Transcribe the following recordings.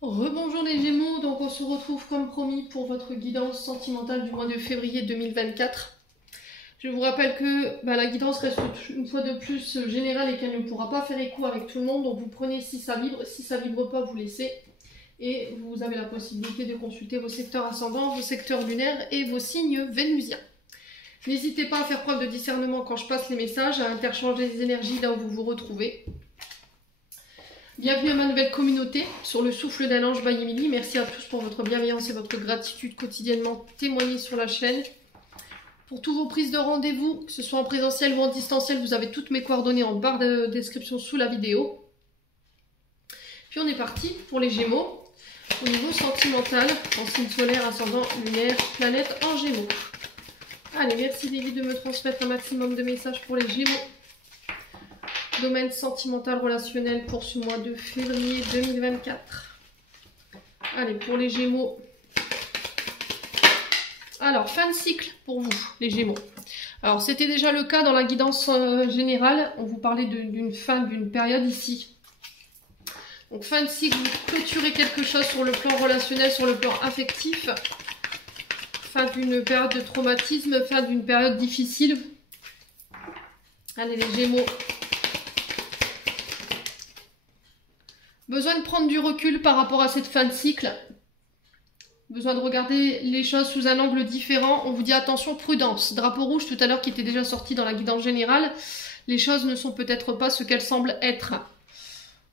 Rebonjour les Gémeaux, donc on se retrouve comme promis pour votre guidance sentimentale du mois de février 2024. Je vous rappelle que la guidance reste une fois de plus générale et qu'elle ne pourra pas faire écho avec tout le monde, donc vous prenez si ça vibre pas, vous laissez. Et vous avez la possibilité de consulter vos secteurs ascendants, vos secteurs lunaires et vos signes vénusiens. N'hésitez pas à faire preuve de discernement quand je passe les messages, à interchanger les énergies là où vous vous retrouvez. Bienvenue à ma nouvelle communauté sur le souffle d'un ange by Emily. Merci à tous pour votre bienveillance et votre gratitude quotidiennement témoignée sur la chaîne. Pour toutes vos prises de rendez-vous, que ce soit en présentiel ou en distanciel, vous avez toutes mes coordonnées en barre de description sous la vidéo. Puis on est parti pour les Gémeaux. Au niveau sentimental, en signe solaire, ascendant, lunaire, planète en Gémeaux. Allez, merci les guides de me transmettre un maximum de messages pour les Gémeaux. Domaine sentimental relationnel pour ce mois de février 2024. Allez, pour les Gémeaux. Alors, fin de cycle pour vous, les Gémeaux. Alors, c'était déjà le cas dans la guidance générale. On vous parlait d'une fin d'une période ici. Donc, fin de cycle, vous clôturez quelque chose sur le plan relationnel, sur le plan affectif. Fin d'une période de traumatisme, fin d'une période difficile. Allez, les Gémeaux. Besoin de prendre du recul par rapport à cette fin de cycle. Besoin de regarder les choses sous un angle différent. On vous dit attention, prudence. Drapeau rouge tout à l'heure qui était déjà sorti dans la guidance générale. Les choses ne sont peut-être pas ce qu'elles semblent être.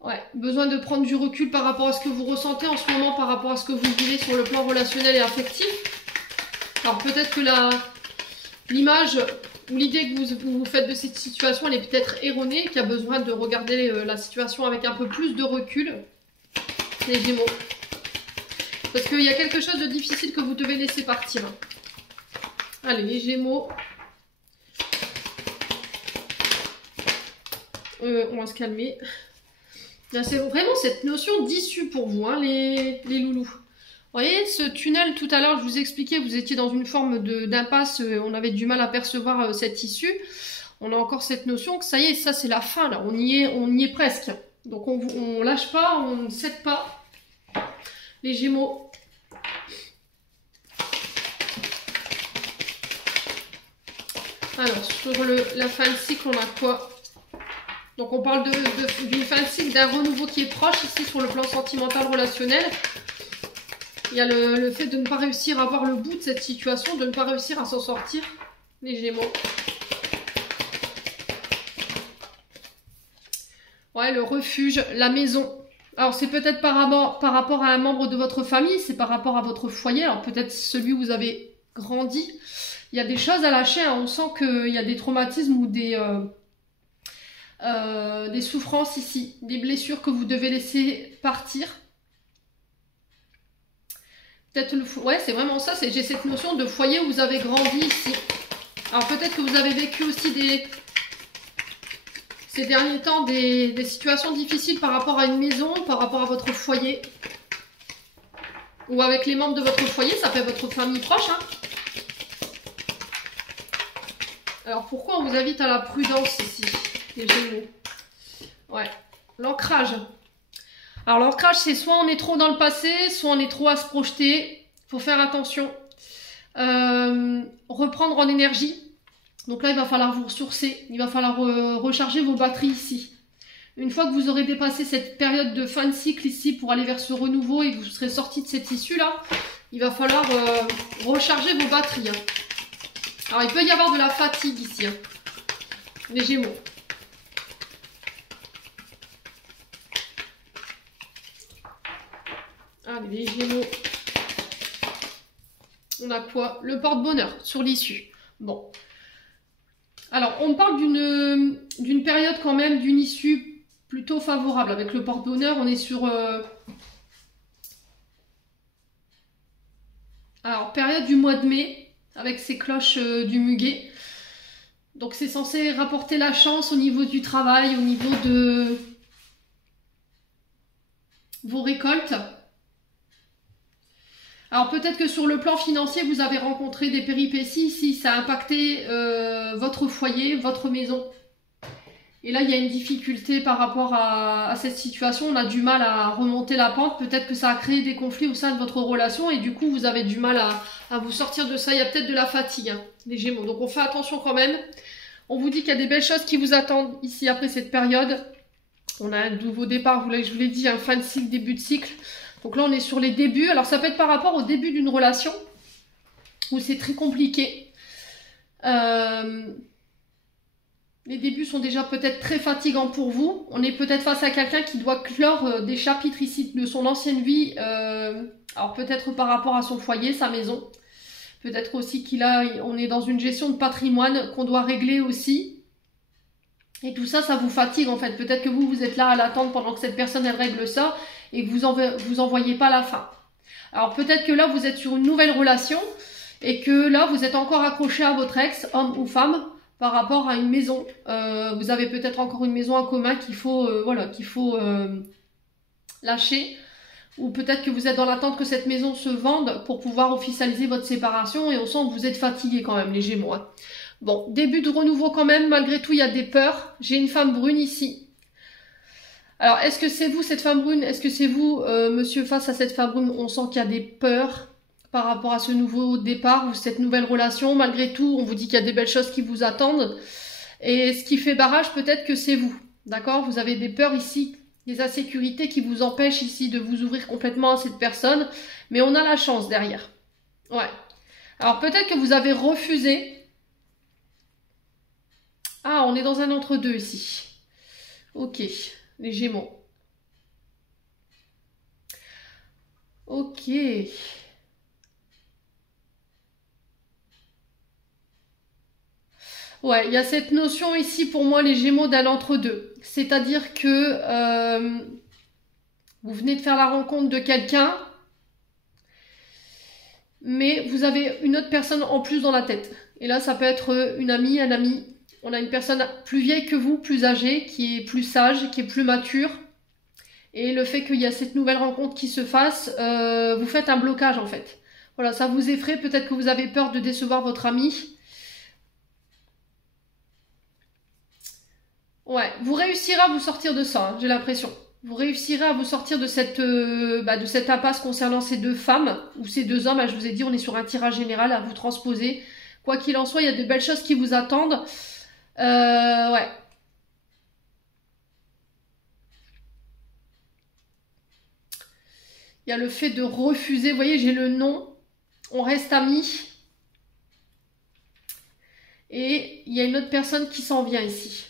Ouais, besoin de prendre du recul par rapport à ce que vous ressentez en ce moment, par rapport à ce que vous vivez sur le plan relationnel et affectif. Alors peut-être que l'image ou l'idée que vous faites de cette situation, elle est peut-être erronée, qu'il y a besoin de regarder la situation avec un peu plus de recul, les Gémeaux. Parce qu'il y a quelque chose de difficile que vous devez laisser partir. Allez, les Gémeaux. On va se calmer. C'est vraiment cette notion d'issue pour vous, hein, les loulous. Vous voyez, ce tunnel, tout à l'heure, je vous expliquais, vous étiez dans une forme d'impasse, on avait du mal à percevoir cette issue. On a encore cette notion que ça y est, ça c'est la fin, là, on y est presque. Donc on lâche pas, on ne cède pas. Les Gémeaux. Alors, sur la fin de cycle, on a quoi? Donc on parle d'une fin de cycle, d'un renouveau qui est proche, ici, sur le plan sentimental, relationnel. Il y a le fait de ne pas réussir à voir le bout de cette situation, de ne pas réussir à s'en sortir, les Gémeaux. Ouais, le refuge, la maison. Alors, c'est peut-être par rapport à un membre de votre famille, c'est par rapport à votre foyer. Alors, peut-être celui où vous avez grandi. Il y a des choses à lâcher, hein. On sent qu'il y a des traumatismes ou des souffrances ici, des blessures que vous devez laisser partir. Ouais, c'est vraiment ça, j'ai cette notion de foyer où vous avez grandi ici. Alors peut-être que vous avez vécu aussi ces derniers temps des situations difficiles par rapport à une maison, par rapport à votre foyer. Ou avec les membres de votre foyer, ça peut être votre famille proche. Hein. Alors pourquoi on vous invite à la prudence ici, les Gémeaux? Ouais, l'ancrage. Alors l'ancrage, c'est soit on est trop dans le passé, soit on est trop à se projeter. Il faut faire attention. Reprendre en énergie. Donc là, il va falloir vous ressourcer. Il va falloir recharger vos batteries ici. Une fois que vous aurez dépassé cette période de fin de cycle ici pour aller vers ce renouveau et que vous serez sorti de cette issue-là, il va falloir recharger vos batteries. Hein. Alors il peut y avoir de la fatigue ici, hein, les Gémeaux. Allez, les Gémeaux. On a quoi? Le porte-bonheur sur l'issue. Bon. Alors, on parle d'une période quand même, d'une issue plutôt favorable. Avec le porte-bonheur, on est sur... Alors, période du mois de mai, avec ces cloches du muguet. Donc, c'est censé rapporter la chance au niveau du travail, au niveau de vos récoltes. Alors peut-être que sur le plan financier, vous avez rencontré des péripéties, si ça a impacté votre foyer, votre maison. Et là, il y a une difficulté par rapport à cette situation. On a du mal à remonter la pente. Peut-être que ça a créé des conflits au sein de votre relation et du coup, vous avez du mal à vous sortir de ça. Il y a peut-être de la fatigue, hein, les Gémeaux. Donc, on fait attention quand même. On vous dit qu'il y a des belles choses qui vous attendent ici après cette période. On a un nouveau départ, je vous l'ai dit, un fin de cycle, début de cycle. Donc là, on est sur les débuts. Alors, ça peut être par rapport au début d'une relation où c'est très compliqué. Les débuts sont déjà peut-être très fatigants pour vous. On est peut-être face à quelqu'un qui doit clore des chapitres ici de son ancienne vie. Alors peut-être par rapport à son foyer, sa maison. Peut-être aussi on est dans une gestion de patrimoine qu'on doit régler aussi. Et tout ça, ça vous fatigue en fait. Peut-être que vous êtes là à l'attendre pendant que cette personne, elle règle ça et que vous en voyez pas la fin. Alors peut-être que là, vous êtes sur une nouvelle relation et que là, vous êtes encore accroché à votre ex, homme ou femme, par rapport à une maison. Vous avez peut-être encore une maison en commun qu'il faut, lâcher. Ou peut-être que vous êtes dans l'attente que cette maison se vende pour pouvoir officialiser votre séparation. Et on sent que vous êtes fatigué quand même, les Gémeaux. Hein. Bon, début de renouveau quand même. Malgré tout, il y a des peurs. J'ai une femme brune ici. Alors, est-ce que c'est vous, cette femme brune? Est-ce que c'est vous, monsieur, face à cette femme brune? On sent qu'il y a des peurs par rapport à ce nouveau départ ou cette nouvelle relation. Malgré tout, on vous dit qu'il y a des belles choses qui vous attendent. Et ce qui fait barrage, peut-être que c'est vous. D'accord? Vous avez des peurs ici, des insécurités qui vous empêchent ici de vous ouvrir complètement à cette personne. Mais on a la chance derrière. Ouais. Alors peut-être que vous avez refusé. Ah, on est dans un entre-deux ici. Ok, les Gémeaux. Ok. Ouais, il y a cette notion ici pour moi, les Gémeaux, d'un entre-deux. C'est-à-dire que vous venez de faire la rencontre de quelqu'un, mais vous avez une autre personne en plus dans la tête. Et là, ça peut être une amie, un ami. On a une personne plus vieille que vous, plus âgée, qui est plus sage, qui est plus mature. Et le fait qu'il y a cette nouvelle rencontre qui se fasse, vous faites un blocage en fait. Voilà, ça vous effraie, peut-être que vous avez peur de décevoir votre ami. Ouais, vous réussirez à vous sortir de ça, hein, j'ai l'impression. Vous réussirez à vous sortir de cette impasse concernant ces deux femmes, ou ces deux hommes. Je vous ai dit, on est sur un tirage général à vous transposer. Quoi qu'il en soit, il y a de belles choses qui vous attendent. Ouais. Il y a le fait de refuser. Vous voyez, j'ai le non. On reste amis. Et il y a une autre personne qui s'en vient ici.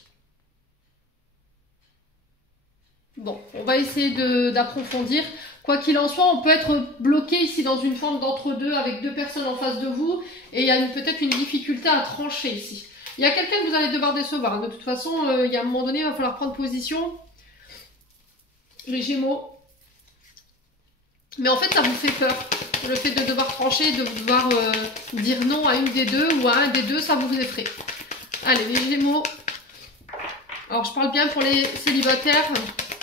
Bon, on va essayer d'approfondir. Quoi qu'il en soit, on peut être bloqué ici dans une forme d'entre-deux avec deux personnes en face de vous. Et il y a peut-être une difficulté à trancher ici. Il y a quelqu'un que vous allez devoir décevoir. De toute façon, il y a un moment donné, il va falloir prendre position. Les Gémeaux. Mais en fait, ça vous fait peur. Le fait de devoir trancher, de devoir dire non à une des deux ou à un des deux, ça vous effraie. Allez, les Gémeaux. Alors, je parle bien pour les célibataires.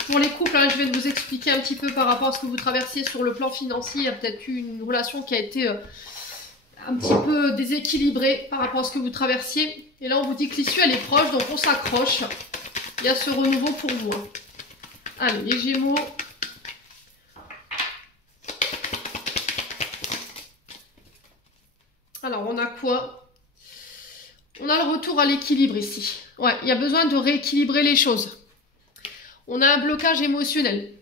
Pour les couples, hein, je vais vous expliquer un petit peu par rapport à ce que vous traversiez sur le plan financier. Il y a peut-être eu une relation qui a été un petit peu déséquilibrée par rapport à ce que vous traversiez. Et là, on vous dit que l'issue, elle est proche, donc on s'accroche. Il y a ce renouveau pour vous. Hein. Allez, les Gémeaux. Alors, on a quoi? On a le retour à l'équilibre ici. Ouais, il y a besoin de rééquilibrer les choses. On a un blocage émotionnel.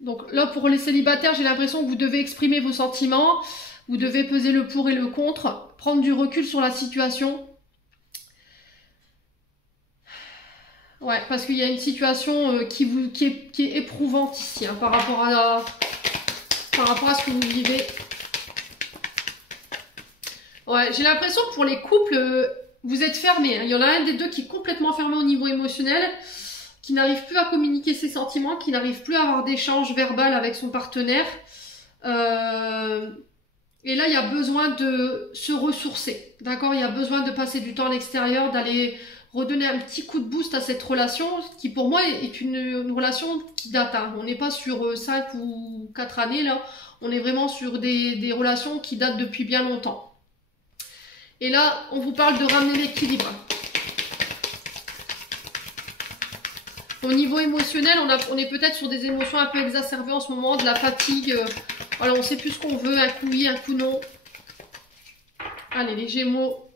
Donc là, pour les célibataires, j'ai l'impression que vous devez exprimer vos sentiments. Vous devez peser le pour et le contre. Prendre du recul sur la situation. Ouais, parce qu'il y a une situation qui est éprouvante ici, hein, par rapport à ce que vous vivez. Ouais, j'ai l'impression que pour les couples, vous êtes fermés. Hein. Il y en a un des deux qui est complètement fermé au niveau émotionnel, qui n'arrive plus à communiquer ses sentiments, qui n'arrive plus à avoir d'échange verbal avec son partenaire. Et là, il y a besoin de se ressourcer. D'accord? Il y a besoin de passer du temps à l'extérieur, d'aller redonner un petit coup de boost à cette relation, qui pour moi est une relation qui date. Hein. On n'est pas sur 5 ou 4 années, là. On est vraiment sur des relations qui datent depuis bien longtemps. Et là, on vous parle de ramener l'équilibre. Au niveau émotionnel, on est peut-être sur des émotions un peu exacerbées en ce moment, de la fatigue. Voilà, on ne sait plus ce qu'on veut, un coup oui, un coup non. Allez, les Gémeaux.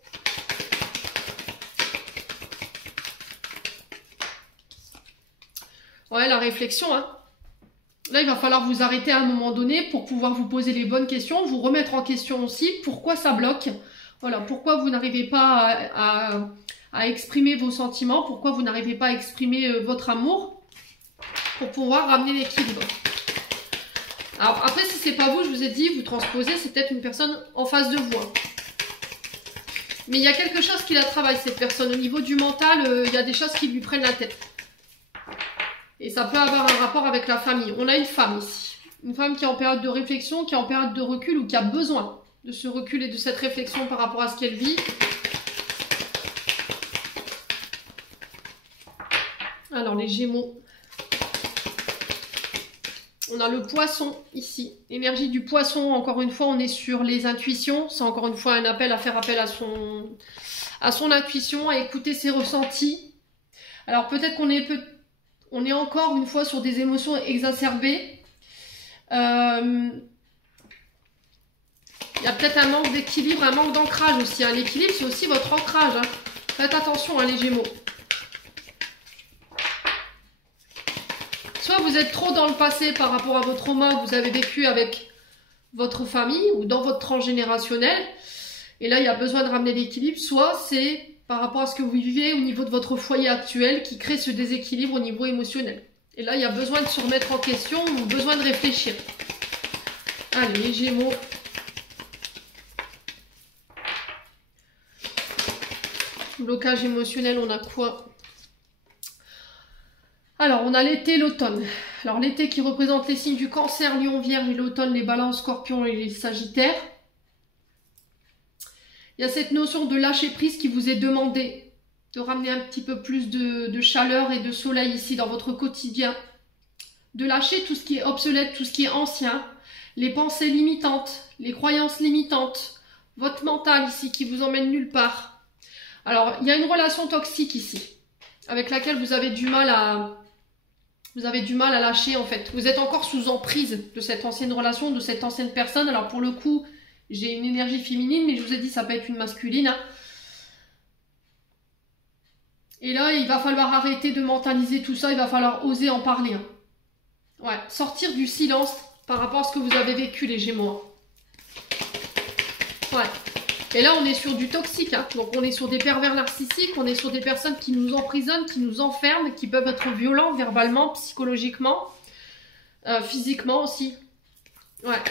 Ouais, la réflexion, hein. Là, il va falloir vous arrêter à un moment donné pour pouvoir vous poser les bonnes questions, vous remettre en question aussi pourquoi ça bloque. Voilà, pourquoi vous n'arrivez pas à exprimer vos sentiments, pourquoi vous n'arrivez pas à exprimer votre amour pour pouvoir ramener l'équilibre. Alors après, si c'est pas vous, je vous ai dit, vous transposez, c'est peut-être une personne en face de vous. Mais il y a quelque chose qui la travaille, cette personne. Au niveau du mental, il y a des choses qui lui prennent la tête. Et ça peut avoir un rapport avec la famille. On a une femme ici. Une femme qui est en période de réflexion, qui est en période de recul ou qui a besoin de ce recul et de cette réflexion par rapport à ce qu'elle vit. Alors, les Gémeaux. On a le Poisson ici. Énergie du Poisson, encore une fois, on est sur les intuitions. C'est encore une fois un appel à faire appel à son intuition, à écouter ses ressentis. Alors, peut-être qu'on est... On est encore une fois sur des émotions exacerbées. Il y a peut-être un manque d'équilibre, un manque d'ancrage aussi. Hein. L'équilibre, c'est aussi votre ancrage. Hein. Faites attention, hein, les Gémeaux. Soit vous êtes trop dans le passé par rapport à vos traumas que vous avez vécu avec votre famille ou dans votre transgénérationnel. Et là, il y a besoin de ramener l'équilibre. Soit c'est par rapport à ce que vous vivez au niveau de votre foyer actuel qui crée ce déséquilibre au niveau émotionnel. Et là, il y a besoin de se remettre en question ou besoin de réfléchir. Allez, les Gémeaux. Blocage émotionnel, on a quoi? Alors, on a l'été, l'automne. Alors, l'été qui représente les signes du Cancer, Lion, Vierge, et l'automne, les Balances, Scorpions et les Sagittaires. Il y a cette notion de lâcher prise qui vous est demandée, de ramener un petit peu plus de chaleur et de soleil ici dans votre quotidien, de lâcher tout ce qui est obsolète, tout ce qui est ancien, les pensées limitantes, les croyances limitantes, votre mental ici qui vous emmène nulle part. Alors, il y a une relation toxique ici, avec laquelle vous avez du mal à lâcher en fait. Vous êtes encore sous emprise de cette ancienne relation, de cette ancienne personne. Alors pour le coup, j'ai une énergie féminine, mais je vous ai dit, ça peut être une masculine. Hein. Et là, il va falloir arrêter de mentaliser tout ça, il va falloir oser en parler. Hein. Ouais, sortir du silence par rapport à ce que vous avez vécu, les Gémeaux. Ouais. Et là, on est sur du toxique. Hein. Donc, on est sur des pervers narcissiques, on est sur des personnes qui nous emprisonnent, qui nous enferment, qui peuvent être violents verbalement, psychologiquement, physiquement aussi. Ouais.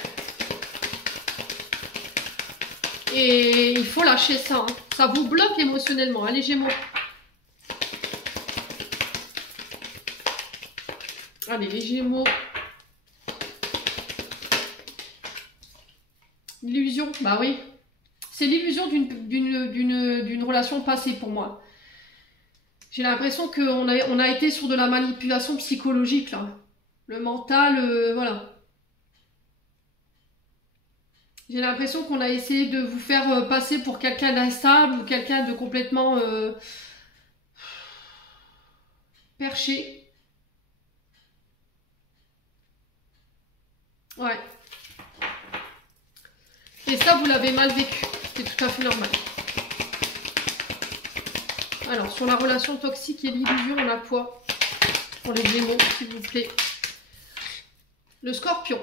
Et il faut lâcher ça. Hein. Ça vous bloque émotionnellement. Allez, Gémeaux. Allez, les Gémeaux. L'illusion, bah oui. C'est l'illusion d'une relation passée pour moi. J'ai l'impression qu'on a été sur de la manipulation psychologique, là. Le mental, voilà. J'ai l'impression qu'on a essayé de vous faire passer pour quelqu'un d'instable ou quelqu'un de complètement perché. Ouais. Et ça, vous l'avez mal vécu. C'est tout à fait normal. Alors, sur la relation toxique et l'illusion, on a quoi pour les Gémeaux, s'il vous plaît? Le Scorpion.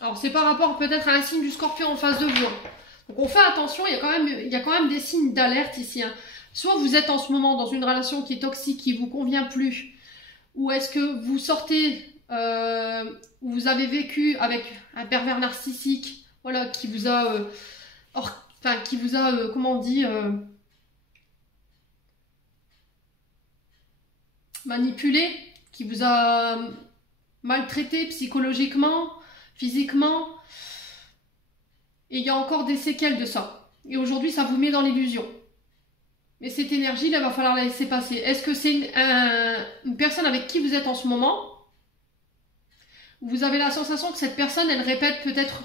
Alors, c'est par rapport peut-être à un signe du Scorpion en face de vous. Donc, on fait attention, il y a quand même des signes d'alerte ici. Hein. Soit vous êtes en ce moment dans une relation qui est toxique, qui ne vous convient plus, ou est-ce que vous sortez, vous avez vécu avec un pervers narcissique, voilà, qui vous a, comment on dit, manipulé, qui vous a maltraité psychologiquement, physiquement, et il y a encore des séquelles de ça. Et aujourd'hui, ça vous met dans l'illusion. Mais cette énergie, là, il va falloir la laisser passer. Est-ce que c'est une personne avec qui vous êtes en ce moment? Vous avez la sensation que cette personne, elle répète peut-être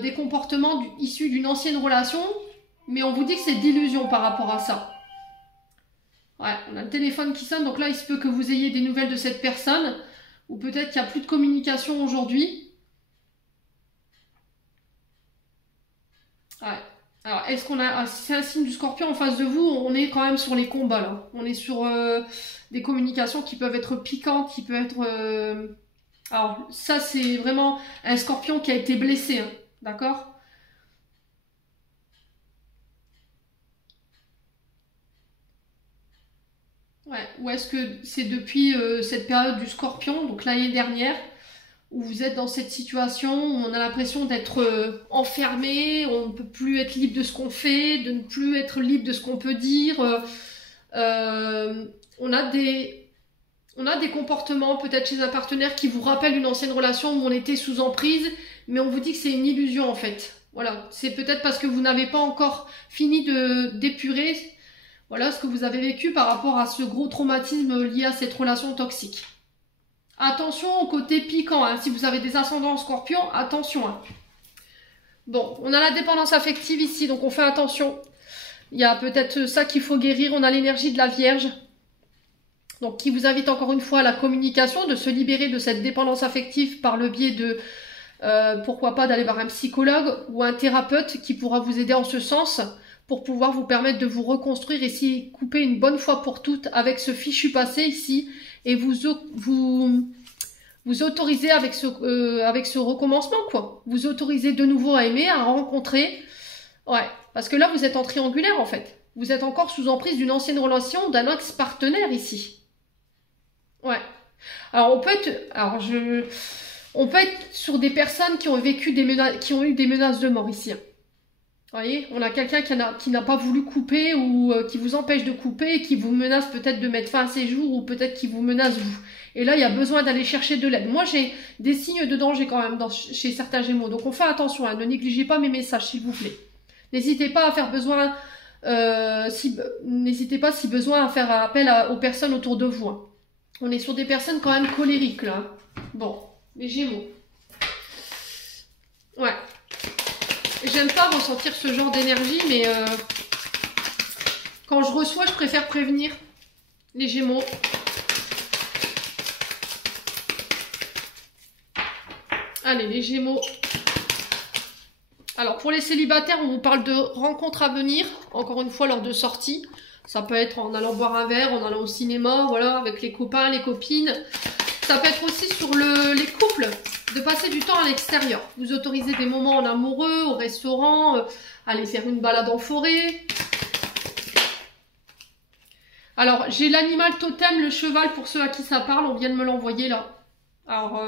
des comportements issus d'une ancienne relation, mais on vous dit que c'est d'illusion par rapport à ça. Ouais, on a le téléphone qui sonne, donc là, il se peut que vous ayez des nouvelles de cette personne, ou peut-être qu'il n'y a plus de communication aujourd'hui. Ouais. Alors, est-ce qu'on a... Si c'est un signe du Scorpion en face de vous, on est quand même sur les combats, là. On est sur des communications qui peuvent être piquantes, qui peuvent être... Alors, ça, c'est vraiment un Scorpion qui a été blessé, hein, d'accord? Ouais, ou est-ce que c'est depuis cette période du Scorpion, donc l'année dernière, où vous êtes dans cette situation où on a l'impression d'être enfermé, on ne peut plus être libre de ce qu'on fait, de ne plus être libre de ce qu'on peut dire. On a des comportements peut-être chez un partenaire qui vous rappellent une ancienne relation où on était sous emprise, mais on vous dit que c'est une illusion en fait. Voilà, c'est peut-être parce que vous n'avez pas encore fini d'épurer, voilà, ce que vous avez vécu par rapport à ce gros traumatisme lié à cette relation toxique. Attention au côté piquant, hein. Si vous avez des ascendants en Scorpion, attention. Hein. Bon, on a la dépendance affective ici, donc on fait attention. Il y a peut-être ça qu'il faut guérir. On a l'énergie de la Vierge, donc qui vous invite encore une fois à la communication, de se libérer de cette dépendance affective par le biais de, pourquoi pas, d'aller voir un psychologue ou un thérapeute qui pourra vous aider en ce sens, pour pouvoir vous permettre de vous reconstruire et s'y couper une bonne fois pour toutes avec ce fichu passé ici, et vous autorisez avec ce recommencement, quoi. Vous autorisez de nouveau à aimer, à rencontrer. Ouais, parce que là, vous êtes en triangulaire, en fait. Vous êtes encore sous emprise d'une ancienne relation, d'un ex-partenaire ici. Ouais. Alors, on peut être sur des personnes qui ont vécu qui ont eu des menaces de mort ici. Vous voyez, on a quelqu'un qui n'a pas voulu couper ou qui vous empêche de couper et qui vous menace peut-être de mettre fin à ses jours ou peut-être qui vous menace vous. Et là, il y a besoin d'aller chercher de l'aide. Moi, j'ai des signes de danger quand même chez certains Gémeaux. Donc, on fait attention, hein, ne négligez pas mes messages, s'il vous plaît. N'hésitez pas à faire besoin, n'hésitez pas si besoin à faire appel aux personnes autour de vous. Hein. On est sur des personnes quand même colériques là. Bon, les Gémeaux. Ouais. J'aime pas ressentir ce genre d'énergie, mais quand je reçois, je préfère prévenir les Gémeaux. Allez, les Gémeaux. Alors, pour les célibataires, on vous parle de rencontres à venir, encore une fois, lors de sorties. Ça peut être en allant boire un verre, en allant au cinéma, voilà, avec les copains, les copines. Ça peut être aussi sur les couples, de passer du temps à l'extérieur. Vous autorisez des moments en amoureux, au restaurant, aller faire une balade en forêt. Alors, j'ai l'animal totem, le cheval, pour ceux à qui ça parle, on vient de me l'envoyer là. Alors,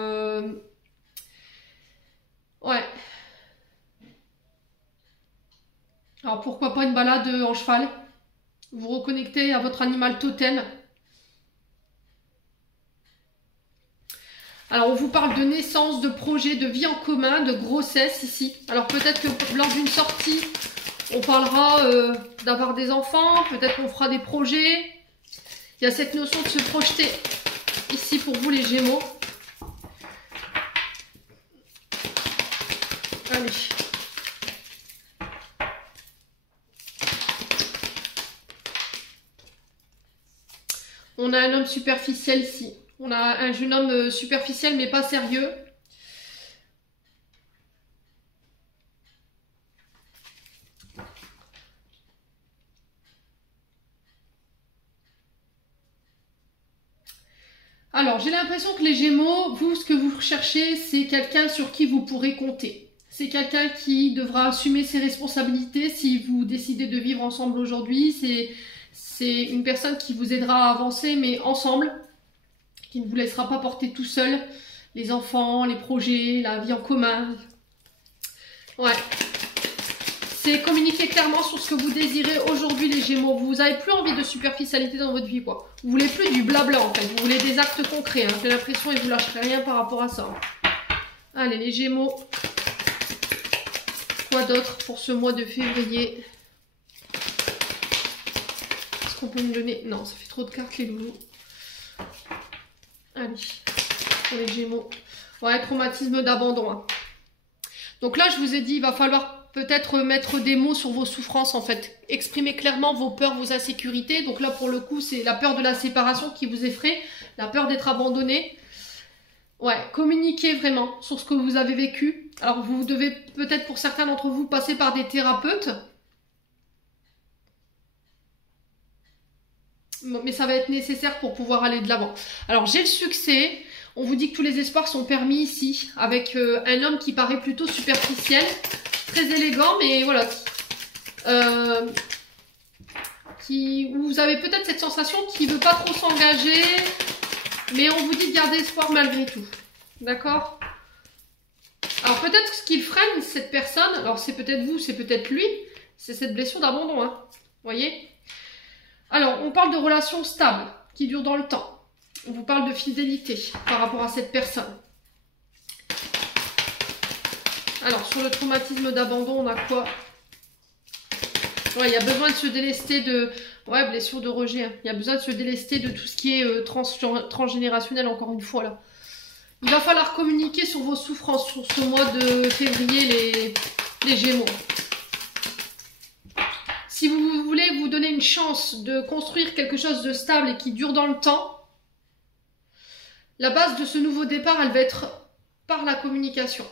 ouais. Alors, pourquoi pas une balade en cheval? Vous reconnectez à votre animal totem. Alors, on vous parle de naissance, de projet, de vie en commun, de grossesse ici. Alors, peut-être que lors d'une sortie, on parlera d'avoir des enfants. Peut-être qu'on fera des projets. Il y a cette notion de se projeter ici pour vous, les Gémeaux. Allez. On a un homme superficiel ici. On a un jeune homme superficiel mais pas sérieux. Alors, j'ai l'impression que les Gémeaux, vous, ce que vous recherchez, c'est quelqu'un sur qui vous pourrez compter. C'est quelqu'un qui devra assumer ses responsabilités si vous décidez de vivre ensemble aujourd'hui. C'est une personne qui vous aidera à avancer, mais ensemble, qui ne vous laissera pas porter tout seul les enfants, les projets, la vie en commun. Ouais. C'est communiquer clairement sur ce que vous désirez aujourd'hui, les Gémeaux. Vous n'avez plus envie de superficialité dans votre vie, quoi. Vous voulez plus du blabla, en fait. Vous voulez des actes concrets. Hein. J'ai l'impression et vous lâcherez rien par rapport à ça. Allez, les Gémeaux. Quoi d'autre pour ce mois de février? Est-ce qu'on peut me donner? Non, ça fait trop de cartes, les loulous. Allez, pour les Gémeaux. Ouais, traumatisme d'abandon. Hein. Donc là, je vous ai dit, il va falloir peut-être mettre des mots sur vos souffrances en fait. Exprimer clairement vos peurs, vos insécurités. Donc là pour le coup c'est la peur de la séparation qui vous effraie, la peur d'être abandonné. Ouais, communiquez vraiment sur ce que vous avez vécu. Alors vous devez peut-être pour certains d'entre vous passer par des thérapeutes. Mais ça va être nécessaire pour pouvoir aller de l'avant. Alors j'ai le succès. On vous dit que tous les espoirs sont permis ici. Avec un homme qui paraît plutôt superficiel. Très élégant, mais voilà. Vous avez peut-être cette sensation qu'il ne veut pas trop s'engager. Mais on vous dit de garder espoir malgré tout. D'accord? Alors peut-être ce qu'il freine, cette personne, alors c'est peut-être vous, c'est peut-être lui, c'est cette blessure d'abandon. Hein. Vous voyez? Alors, on parle de relations stables, qui durent dans le temps. On vous parle de fidélité par rapport à cette personne. Alors, sur le traumatisme d'abandon, on a quoi? Ouais, il y a besoin de se délester de... Ouais, blessure de rejet. Hein. Il y a besoin de se délester de tout ce qui est transgénérationnel, encore une fois, là. Il va falloir communiquer sur vos souffrances sur ce mois de février, les Gémeaux. Si vous voulez vous donner une chance de construire quelque chose de stable et qui dure dans le temps, la base de ce nouveau départ, elle va être par la communication.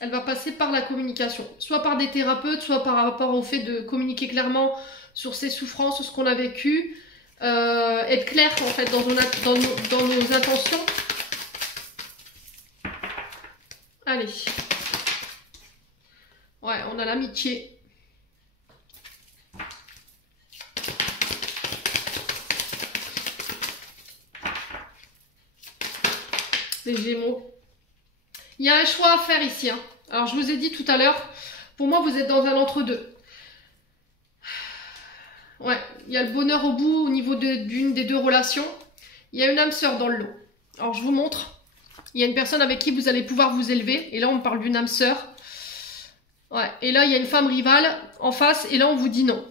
Elle va passer par la communication, soit par des thérapeutes, soit par rapport au fait de communiquer clairement sur ses souffrances, sur ce qu'on a vécu, être clair en fait dans nos intentions. Allez. Ouais, on a l'amitié. Les Gémeaux. Il y a un choix à faire ici. Hein. Alors, je vous ai dit tout à l'heure, pour moi, vous êtes dans un entre-deux. Ouais, il y a le bonheur au bout au niveau d'une des deux relations. Il y a une âme sœur dans le lot. Alors, je vous montre. Il y a une personne avec qui vous allez pouvoir vous élever. Et là, on parle d'une âme sœur. Ouais, et là, il y a une femme rivale en face. Et là, on vous dit non.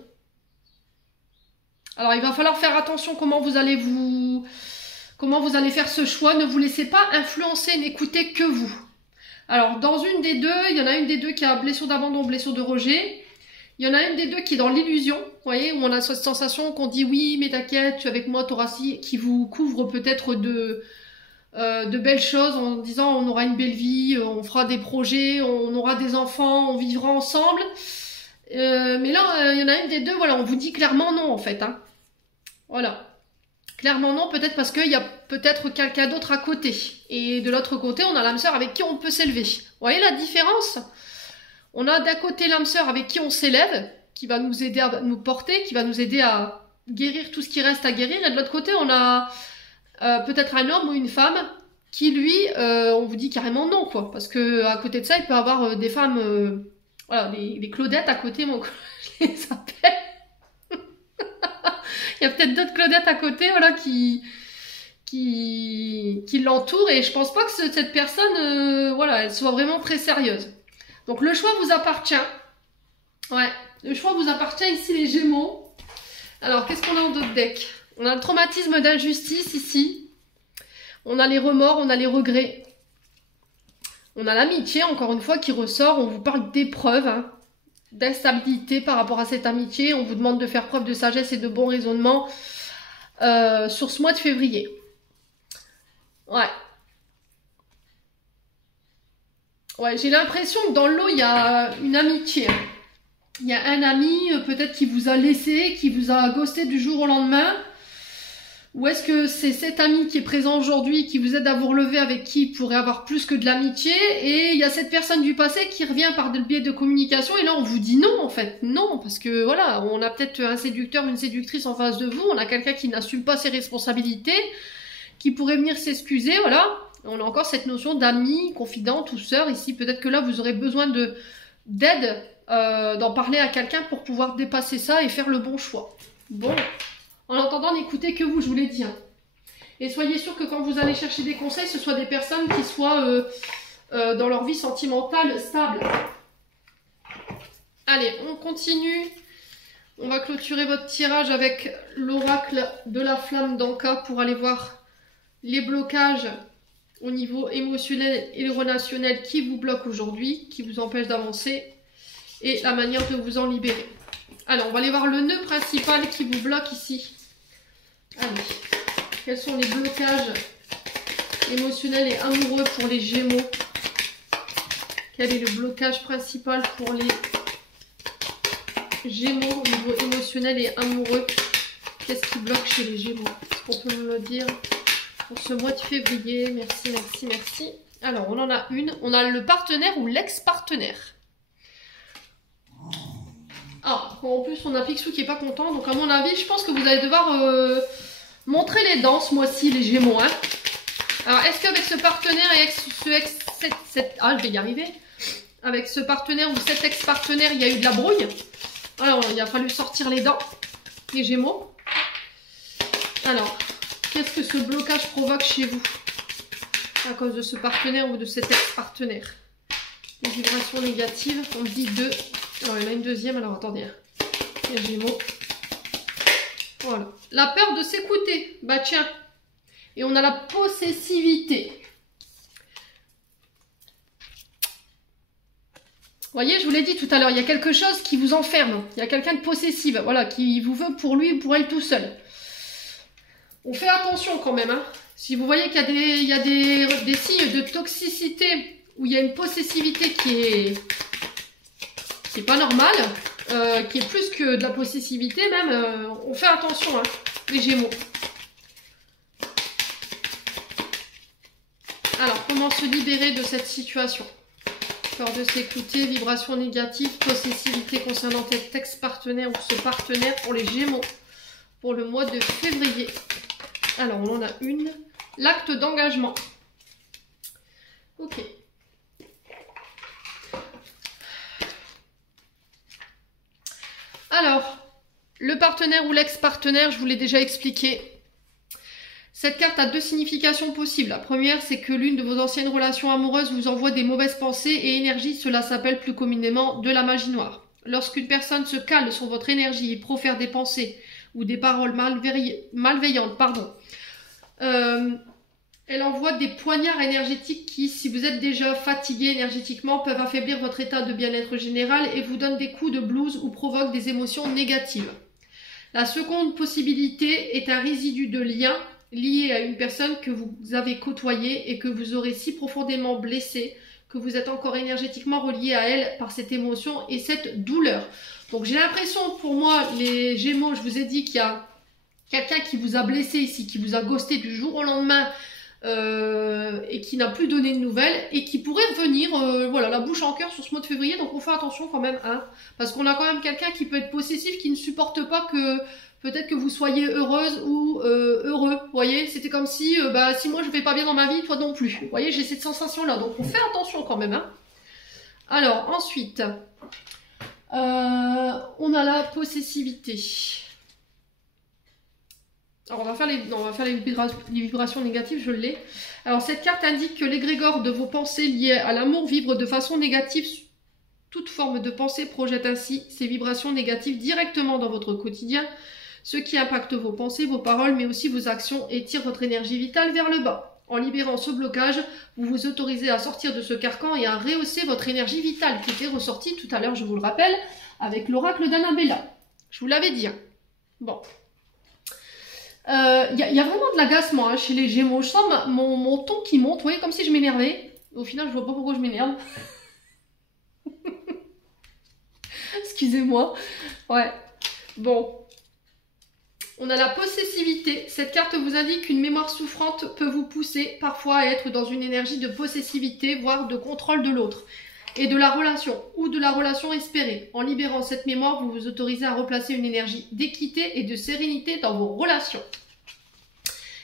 Alors, il va falloir faire attention comment vous allez faire ce choix. Ne vous laissez pas influencer, n'écoutez que vous. Alors, dans une des deux, il y en a une des deux qui a blessure d'abandon, blessure de rejet. Il y en a une des deux qui est dans l'illusion, vous voyez, où on a cette sensation qu'on dit oui, mais t'inquiète, tu es avec moi, t'auras si, qui vous couvre peut-être de belles choses en disant on aura une belle vie, on fera des projets, on aura des enfants, on vivra ensemble. Mais là, il y en a une des deux, voilà, on vous dit clairement non en fait. Hein. Voilà. Clairement non, peut-être parce qu'il y a peut-être quelqu'un d'autre à côté. Et de l'autre côté, on a l'âme sœur avec qui on peut s'élever. Vous voyez la différence? On a d'un côté l'âme sœur avec qui on s'élève, qui va nous aider à nous porter, qui va nous aider à guérir tout ce qui reste à guérir. Et de l'autre côté, on a peut-être un homme ou une femme qui, lui, on vous dit carrément non, quoi. Parce que à côté de ça, il peut y avoir des femmes, voilà, des Claudettes à côté, moi, je les appelle. Il y a peut-être d'autres Claudettes à côté, voilà, qui l'entourent. Et je pense pas que cette personne, voilà, elle soit vraiment très sérieuse. Donc le choix vous appartient. Ouais, le choix vous appartient ici les Gémeaux. Alors qu'est-ce qu'on a en d'autres deck? On a le traumatisme d'injustice ici. On a les remords, on a les regrets. On a l'amitié encore une fois qui ressort. On vous parle d'épreuves, hein, d'instabilité par rapport à cette amitié. On vous demande de faire preuve de sagesse et de bon raisonnement sur ce mois de février. Ouais. Ouais, j'ai l'impression que dans le lot, il y a une amitié. Il y a un ami, peut-être qui vous a laissé, qui vous a ghosté du jour au lendemain. Ou est-ce que c'est cet ami qui est présent aujourd'hui, qui vous aide à vous relever, avec qui il pourrait avoir plus que de l'amitié. Et il y a cette personne du passé qui revient par le biais de communication. Et là, on vous dit non, en fait. Non, parce que voilà, on a peut-être un séducteur, une séductrice en face de vous. On a quelqu'un qui n'assume pas ses responsabilités, qui pourrait venir s'excuser, voilà. On a encore cette notion d'amis, confidente ou sœur. Ici, peut-être que là, vous aurez besoin d'aide, d'en parler à quelqu'un pour pouvoir dépasser ça et faire le bon choix. Bon, en attendant, n'écoutez que vous, je vous l'ai dit. Hein. Et soyez sûr que quand vous allez chercher des conseils, ce soit des personnes qui soient dans leur vie sentimentale stable. Allez, on continue. On va clôturer votre tirage avec l'oracle de la flamme d'Anka pour aller voir les blocages au niveau émotionnel et relationnel qui vous bloquent aujourd'hui, qui vous empêchent d'avancer. et la manière de vous en libérer. Alors, on va aller voir le nœud principal qui vous bloque ici. Allez, quels sont les blocages émotionnels et amoureux pour les Gémeaux? Quel est le blocage principal pour les Gémeaux au niveau émotionnel et amoureux? Qu'est-ce qui bloque chez les Gémeaux? Est-ce qu'on peut me le dire pour ce mois de février? Merci, merci, merci. Alors, on en a une. On a le partenaire ou l'ex-partenaire. Ah, en plus, on a Picsou qui n'est pas content. Donc, à mon avis, je pense que vous allez devoir montrer les dents ce mois-ci, les Gémeaux. Hein. Alors, est-ce qu'avec ce partenaire et ah, je vais y arriver. Avec ce partenaire ou cet ex-partenaire, il y a eu de la brouille? Alors, il a fallu sortir les dents, les Gémeaux. Alors, qu'est-ce que ce blocage provoque chez vous à cause de ce partenaire ou de cet ex-partenaire? Les vibrations négatives, on dit 2. Alors, il y en a une deuxième, alors attendez. Les Gémeaux. Voilà. La peur de s'écouter. Bah tiens. Et on a la possessivité. Vous voyez, je vous l'ai dit tout à l'heure, il y a quelque chose qui vous enferme. Il y a quelqu'un de possessif, voilà, qui vous veut pour lui ou pour elle tout seul. On fait attention quand même. Hein. Si vous voyez qu'il y a des signes de toxicité, où il y a une possessivité qui est pas normale, qui est plus que de la possessivité même, on fait attention, hein, les Gémeaux. Alors, comment se libérer de cette situation? Peur de s'écouter, vibration négative, possessivité concernant cet ex-partenaire ou ce partenaire pour les Gémeaux pour le mois de février. Alors, on en a une. L'acte d'engagement. Ok. Alors, le partenaire ou l'ex-partenaire, je vous l'ai déjà expliqué. Cette carte a 2 significations possibles. La première, c'est que l'une de vos anciennes relations amoureuses vous envoie des mauvaises pensées et énergies. Cela s'appelle plus communément de la magie noire. Lorsqu'une personne se cale sur votre énergie et profère des pensées ou des paroles malveillantes, elle envoie des poignards énergétiques qui, si vous êtes déjà fatigué énergétiquement, peuvent affaiblir votre état de bien-être général et vous donnent des coups de blues ou provoquent des émotions négatives. La seconde possibilité est un résidu de lien lié à une personne que vous avez côtoyée et que vous aurez si profondément blessé que vous êtes encore énergétiquement relié à elle par cette émotion et cette douleur. Donc j'ai l'impression, pour moi, les Gémeaux, je vous ai dit qu'il y a quelqu'un qui vous a blessé ici, qui vous a ghosté du jour au lendemain et qui n'a plus donné de nouvelles et qui pourrait revenir, voilà, la bouche en cœur sur ce mois de février. Donc on fait attention quand même, hein, parce qu'on a quand même quelqu'un qui peut être possessif, qui ne supporte pas que peut-être que vous soyez heureuse ou heureux. Vous voyez, c'était comme si, si moi je vais pas bien dans ma vie, toi non plus. Vous voyez, j'ai cette sensation-là. Donc on fait attention quand même. Hein. Alors ensuite, on a la possessivité. Alors on va faire les vibrations négatives, je l'ai. Alors cette carte indique que l'égrégore de vos pensées liées à l'amour vibre de façon négative. Toute forme de pensée projette ainsi ces vibrations négatives directement dans votre quotidien, ce qui impacte vos pensées, vos paroles, mais aussi vos actions et tire votre énergie vitale vers le bas. En libérant ce blocage, vous vous autorisez à sortir de ce carcan et à rehausser votre énergie vitale qui était ressortie tout à l'heure, je vous le rappelle, avec l'oracle d'Annabella. Je vous l'avais dit. Hein. Bon. Y a vraiment de l'agacement hein, chez les Gémeaux. Je sens mon ton qui monte, vous voyez, comme si je m'énervais. Au final, je vois pas pourquoi je m'énerve. Excusez-moi. Ouais. Bon. On a la possessivité. Cette carte vous indique qu'une mémoire souffrante peut vous pousser parfois à être dans une énergie de possessivité, voire de contrôle de l'autre et de la relation ou de la relation espérée. En libérant cette mémoire, vous vous autorisez à replacer une énergie d'équité et de sérénité dans vos relations.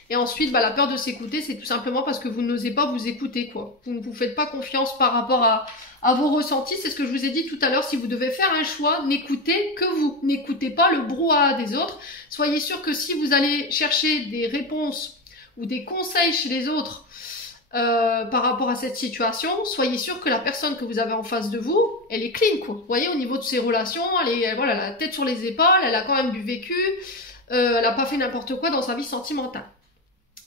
Et ensuite, la peur de s'écouter, c'est tout simplement parce que vous n'osez pas vous écouter, quoi. Vous ne vous faites pas confiance par rapport à vos ressentis. C'est ce que je vous ai dit tout à l'heure. Si vous devez faire un choix, n'écoutez que vous. N'écoutez pas le brouhaha des autres. Soyez sûr que si vous allez chercher des réponses ou des conseils chez les autres par rapport à cette situation, soyez sûr que la personne que vous avez en face de vous, elle est clean, quoi. Vous voyez, au niveau de ses relations, elle a la tête sur les épaules, elle a quand même du vécu, elle n'a pas fait n'importe quoi dans sa vie sentimentale.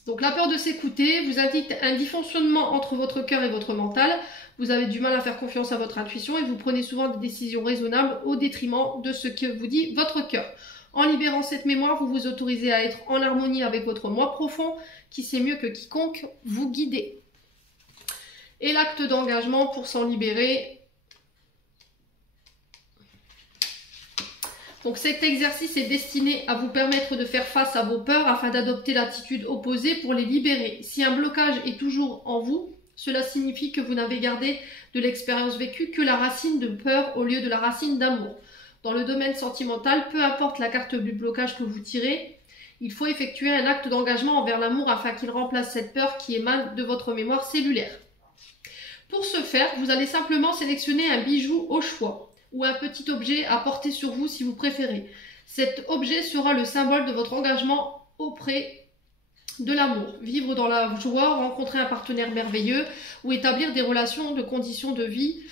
Donc la peur de s'écouter vous indique un dysfonctionnement entre votre cœur et votre mental. Vous avez du mal à faire confiance à votre intuition et vous prenez souvent des décisions raisonnables au détriment de ce que vous dit votre cœur. En libérant cette mémoire, vous vous autorisez à être en harmonie avec votre moi profond qui sait mieux que quiconque vous guider. Et l'acte d'engagement pour s'en libérer. Donc cet exercice est destiné à vous permettre de faire face à vos peurs afin d'adopter l'attitude opposée pour les libérer. Si un blocage est toujours en vous, cela signifie que vous n'avez gardé de l'expérience vécue que la racine de peur au lieu de la racine d'amour. Dans le domaine sentimental, peu importe la carte du blocage que vous tirez, il faut effectuer un acte d'engagement envers l'amour afin qu'il remplace cette peur qui émane de votre mémoire cellulaire. Pour ce faire, vous allez simplement sélectionner un bijou au choix ou un petit objet à porter sur vous si vous préférez. Cet objet sera le symbole de votre engagement auprès de l'amour. Vivre dans la joie, rencontrer un partenaire merveilleux ou établir des relations de conditions de vie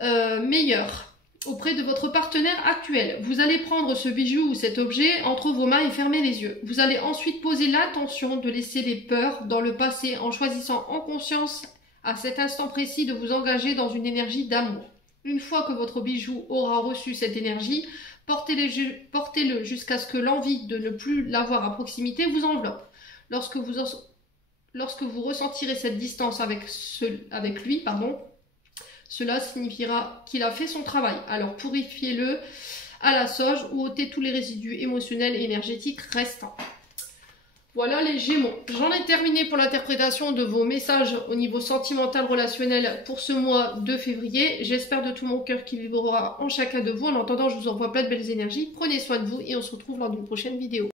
meilleures auprès de votre partenaire actuel. Vous allez prendre ce bijou ou cet objet entre vos mains et fermer les yeux. Vous allez ensuite poser l'intention de laisser les peurs dans le passé en choisissant en conscience à cet instant précis de vous engager dans une énergie d'amour. Une fois que votre bijou aura reçu cette énergie, portez-le jusqu'à ce que l'envie de ne plus l'avoir à proximité vous enveloppe. Lorsque vous ressentirez cette distance avec lui, cela signifiera qu'il a fait son travail. Alors purifiez-le à la sauge ou ôtez tous les résidus émotionnels et énergétiques restants. Voilà les Gémeaux. J'en ai terminé pour l'interprétation de vos messages au niveau sentimental relationnel pour ce mois de février. J'espère de tout mon cœur qu'il vibrera en chacun de vous. En attendant, je vous envoie plein de belles énergies. Prenez soin de vous et on se retrouve lors d'une prochaine vidéo.